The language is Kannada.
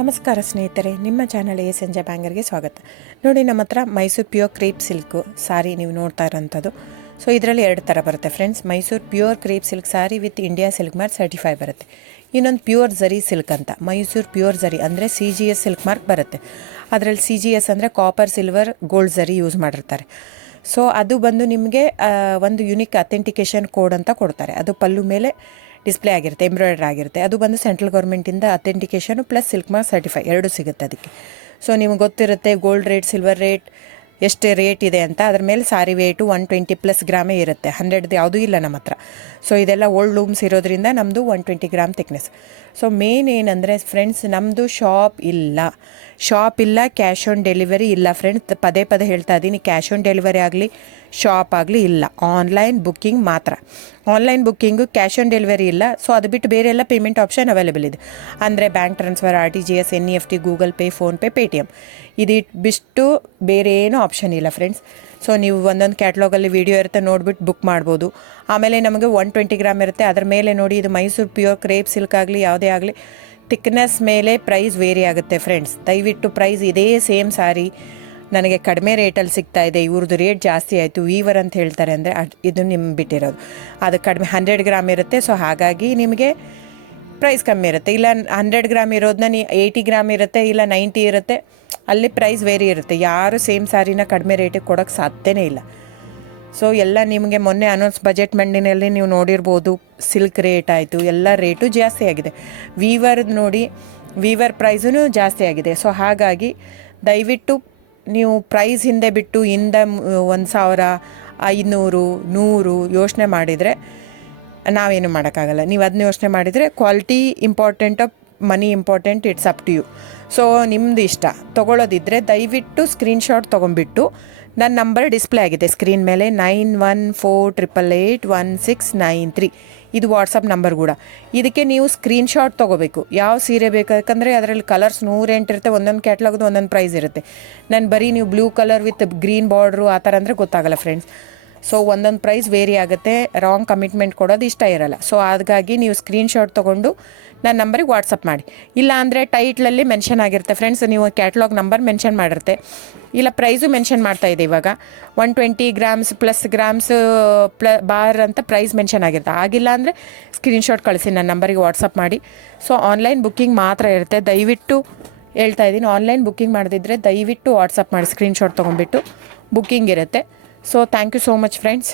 ನಮಸ್ಕಾರ ಸ್ನೇಹಿತರೆ, ನಿಮ್ಮ ಚಾನಲ್ ಸಂಜೆ ಬ್ಯಾಂಗರ್ಗೆ ಸ್ವಾಗತ. ನೋಡಿ, ನಮ್ಮ ಹತ್ರ ಮೈಸೂರು ಪ್ಯೂರ್ ಕ್ರೇಪ್ ಸಿಲ್ಕು ಸಾರಿ ನೀವು ನೋಡ್ತಾ ಇರೋಂಥದ್ದು. ಸೊ ಇದರಲ್ಲಿ ಎರಡು ಥರ ಬರುತ್ತೆ friends. Mysuru pure crepe silk sorry with India silk mark certify ಬರುತ್ತೆ. ಇನ್ನೊಂದು ಪ್ಯೂರ್ ಝರಿ ಸಿಲ್ಕ್ ಅಂತ, ಮೈಸೂರು ಪ್ಯೂರ್ ಝರಿ ಅಂದರೆ CGS ಸಿಲ್ಕ್ ಮಾರ್ಕ್ ಬರುತ್ತೆ. ಅದರಲ್ಲಿ CGS ಅಂದರೆ ಕಾಪರ್, ಸಿಲ್ವರ್, ಗೋಲ್ಡ್ ಝರಿ ಯೂಸ್ ಮಾಡಿರ್ತಾರೆ. ಸೊ ಅದು ಬಂದು ನಿಮಗೆ ಒಂದು ಯುನಿಕ್ ಅಥೆಂಟಿಕೇಷನ್ ಕೋಡ್ ಅಂತ ಕೊಡ್ತಾರೆ. ಅದು ಪಲ್ಲು ಮೇಲೆ ಡಿಸ್ಪ್ಲೇ ಆಗಿರುತ್ತೆ, ಎಂಬ್ರಾಯ್ಡ್ರಿ ಆಗಿರುತ್ತೆ. ಅದು ಬಂದು ಸೆಂಟ್ರಲ್ ಗೌರ್ಮೆಂಟಿಂದ ಅಥೆಂಟಿಕೇಷನು ಪ್ಲಸ್ ಸಿಲ್ಕ್ ಮಾರ್ಕ್ ಸರ್ಟಿಫೈ ಎರಡು ಸಿಗುತ್ತೆ ಅದಕ್ಕೆ. ಸೊ ನಿಮಗೆ ಗೊತ್ತಿರುತ್ತೆ ಗೋಲ್ಡ್ ರೇಟ್, ಸಿಲ್ವರ್ ರೇಟ್ ಎಷ್ಟು ರೇಟ್ ಇದೆ ಅಂತ. ಅದ್ರ ಮೇಲೆ ಸಾರಿ ವೇಟು 120+ ಗ್ರಾಮೇ ಇರುತ್ತೆ, 100 ಯಾವುದೂ ಇಲ್ಲ ನಮ್ಮ ಹತ್ರ. ಸೊ ಇದೆಲ್ಲ ಓಲ್ಡ್ ಲೂಮ್ಸ್ ಇರೋದ್ರಿಂದ ನಮ್ಮದು 120 ಗ್ರಾಮ್ ಥಿಕ್ನೆಸ್. ಸೊ ಮೇನ್ ಏನಂದರೆ ಫ್ರೆಂಡ್ಸ್, ನಮ್ಮದು ಶಾಪ್ ಇಲ್ಲ, ಕ್ಯಾಶ್ ಆನ್ ಡೆಲಿವರಿ ಇಲ್ಲ ಫ್ರೆಂಡ್ಸ್. ಪದೇ ಪದೇ ಹೇಳ್ತಾ ಇದ್ದೀನಿ, ಕ್ಯಾಶ್ ಆನ್ ಡೆಲಿವರಿ ಆಗಲಿ, ಶಾಪ್ ಆಗಲಿ ಇಲ್ಲ, ಆನ್ಲೈನ್ ಬುಕ್ಕಿಂಗ್ ಮಾತ್ರ. Online booking, cash on delivery ಇಲ್ಲ. ಸೊ ಅದು ಬಿಟ್ಟು ಬೇರೆ ಎಲ್ಲ ಪೇಮೆಂಟ್ ಆಪ್ಷನ್ ಅವೈಲೇಬಲ್ ಇದೆ. ಅಂದರೆ bank transfer, RTGS, NEFT, Google pay, PhonePe, Paytm. ಇದು ಬಿಟ್ಟು ಬೇರೆ ಏನೂ ಆಪ್ಷನ್ ಇಲ್ಲ ಫ್ರೆಂಡ್ಸ್. ಸೊ ನೀವು ಒಂದೊಂದು ಕ್ಯಾಟ್ಲಾಗಲ್ಲಿ ವೀಡಿಯೋ ಇರುತ್ತೆ, ನೋಡಿಬಿಟ್ಟು ಬುಕ್ ಮಾಡ್ಬೋದು. ಆಮೇಲೆ ನಮಗೆ 120 ಗ್ರಾಮ್ ಇರುತ್ತೆ. ಅದರ ಮೇಲೆ ನೋಡಿ, ಇದು ಮೈಸೂರು ಪ್ಯೂರ್ ಕ್ರೇಪ್ ಸಿಲ್ಕ್ ಆಗಲಿ ಯಾವುದೇ ಆಗಲಿ ಥಿಕ್ನೆಸ್ ಮೇಲೆ ಪ್ರೈಸ್ ವೇರಿ ಆಗುತ್ತೆ ಫ್ರೆಂಡ್ಸ್. ದಯವಿಟ್ಟು ಪ್ರೈಸ್ ಇದೇ ಸೇಮ್ ಸಾರಿ ನನಗೆ ಕಡಿಮೆ ರೇಟಲ್ಲಿ ಸಿಗ್ತಾ ಇದೆ, ಇವ್ರದ್ದು ರೇಟ್ ಜಾಸ್ತಿ ಆಯಿತು, ವೀವರ್ ಅಂತ ಹೇಳ್ತಾರೆ ಅಂದರೆ ಇದು ನಿಮ್ಗೆ ಬಿಟ್ಟಿರೋದು. ಅದು ಕಡಿಮೆ 100 ಗ್ರಾಮ್ ಇರುತ್ತೆ. ಸೊ ಹಾಗಾಗಿ ನಿಮಗೆ ಪ್ರೈಸ್ ಕಮ್ಮಿ ಇರುತ್ತೆ. ಇಲ್ಲ 100 ಗ್ರಾಮ್ ಇರೋದನ್ನ 80 ಗ್ರಾಮ್ ಇರುತ್ತೆ, ಇಲ್ಲ 90 ಇರುತ್ತೆ, ಅಲ್ಲಿ ಪ್ರೈಸ್ ವೇರಿ ಇರುತ್ತೆ. ಯಾರು ಸೇಮ್ ಸಾರಿನ ಕಡಿಮೆ ರೇಟಿಗೆ ಕೊಡೋಕ್ಕೆ ಸಾಧ್ಯನೇ ಇಲ್ಲ. ಸೊ ಎಲ್ಲ ನಿಮಗೆ ಮೊನ್ನೆ ಅನೌನ್ಸ್ ಬಜೆಟ್ ಮಂಡಿನಲ್ಲಿ ನೀವು ನೋಡಿರ್ಬೋದು, ಸಿಲ್ಕ್ ರೇಟ್ ಆಯಿತು, ಎಲ್ಲ ರೇಟು ಜಾಸ್ತಿ ಆಗಿದೆ. ವೀವರ್ದು ನೋಡಿ, ವೀವರ್ ಪ್ರೈಸೂ ಜಾಸ್ತಿ ಆಗಿದೆ. ಸೊ ಹಾಗಾಗಿ ದಯವಿಟ್ಟು ನೀವು ಪ್ರೈಸ್ ಹಿಂದೆ ಬಿಟ್ಟು 1,000, 500, 100 ಯೋಚನೆ ಮಾಡಿದರೆ ನಾವೇನು ಮಾಡೋಕ್ಕಾಗಲ್ಲ. ನೀವು ಅದನ್ನ ಯೋಚನೆ ಮಾಡಿದರೆ quality important, money important, it's up to you. So ನಿಮ್ಮದು ಇಷ್ಟ. ತೊಗೊಳ್ಳೋದಿದ್ದರೆ ದಯವಿಟ್ಟು ಸ್ಕ್ರೀನ್ಶಾಟ್ ತೊಗೊಂಬಿಟ್ಟು, ನನ್ನ ನಂಬರ್ ಡಿಸ್ಪ್ಲೇ ಆಗಿದೆ ಸ್ಕ್ರೀನ್ ಮೇಲೆ, 9148881693. ಇದು ವಾಟ್ಸಪ್ ನಂಬರ್ ಕೂಡ. ಇದಕ್ಕೆ ನೀವು ಸ್ಕ್ರೀನ್ಶಾಟ್ ತೊಗೋಬೇಕು. ಯಾವ ಸೀರೆ ಬೇಕು, ಯಾಕಂದರೆ ಅದರಲ್ಲಿ ಕಲರ್ಸ್ 108 ಇರುತ್ತೆ, ಒಂದೊಂದು ಕ್ಯಾಟ್ಲಾಗ್ದು ಒಂದೊಂದು ಪ್ರೈಸ್ ಇರುತ್ತೆ. ನಾನು ಬರೀ ನೀವು blue colour with green border ಆ ಥರ ಅಂದರೆ ಗೊತ್ತಾಗಲ್ಲ ಫ್ರೆಂಡ್ಸ್. ಸೊ ಒಂದೊಂದು ಪ್ರೈಸ್ ವೇರಿ ಆಗುತ್ತೆ, ರಾಂಗ್ ಕಮಿಟ್ಮೆಂಟ್ ಕೊಡೋದು ಇಷ್ಟ ಇರಲ್ಲ. ಸೊ ಹಾಗಾಗಿ ನೀವು ಸ್ಕ್ರೀನ್ಶಾಟ್ ತೊಗೊಂಡು ನನ್ನ ನಂಬರಿಗೆ ವಾಟ್ಸಪ್ ಮಾಡಿ. ಇಲ್ಲ ಅಂದರೆ ಟೈಟ್ಲಲ್ಲಿ ಮೆನ್ಷನ್ ಆಗಿರುತ್ತೆ ಫ್ರೆಂಡ್ಸ್, ನೀವು ಕ್ಯಾಟ್ಲಾಗ್ ನಂಬರ್ ಮೆನ್ಷನ್ ಮಾಡಿರುತ್ತೆ, ಇಲ್ಲ ಪ್ರೈಸು ಮೆನ್ಷನ್ ಮಾಡ್ತಾಯಿದೆ. ಇವಾಗ 120 ಗ್ರಾಮ್ಸ್ ಪ್ಲಸ್ ಗ್ರಾಮ್ಸ್ ಬಾರ್ ಅಂತ ಪ್ರೈಸ್ ಮೆನ್ಷನ್ ಆಗಿರುತ್ತೆ. ಆಗಿಲ್ಲ ಅಂದರೆ ಸ್ಕ್ರೀನ್ಶಾಟ್ ಕಳಿಸಿ, ನನ್ನ ನಂಬರಿಗೆ ವಾಟ್ಸಪ್ ಮಾಡಿ. ಸೊ ಆನ್ಲೈನ್ ಬುಕ್ಕಿಂಗ್ ಮಾತ್ರ ಇರುತ್ತೆ. ದಯವಿಟ್ಟು ಹೇಳ್ತಾ ಇದ್ದೀನಿ, ಆನ್ಲೈನ್ ಬುಕ್ಕಿಂಗ್ ಮಾಡದಿದ್ದರೆ ದಯವಿಟ್ಟು ವಾಟ್ಸಪ್ ಮಾಡಿ, ಸ್ಕ್ರೀನ್ಶಾಟ್ ತೊಗೊಂಡ್ಬಿಟ್ಟು ಬುಕ್ಕಿಂಗ್ ಇರುತ್ತೆ. So thank you so much friends.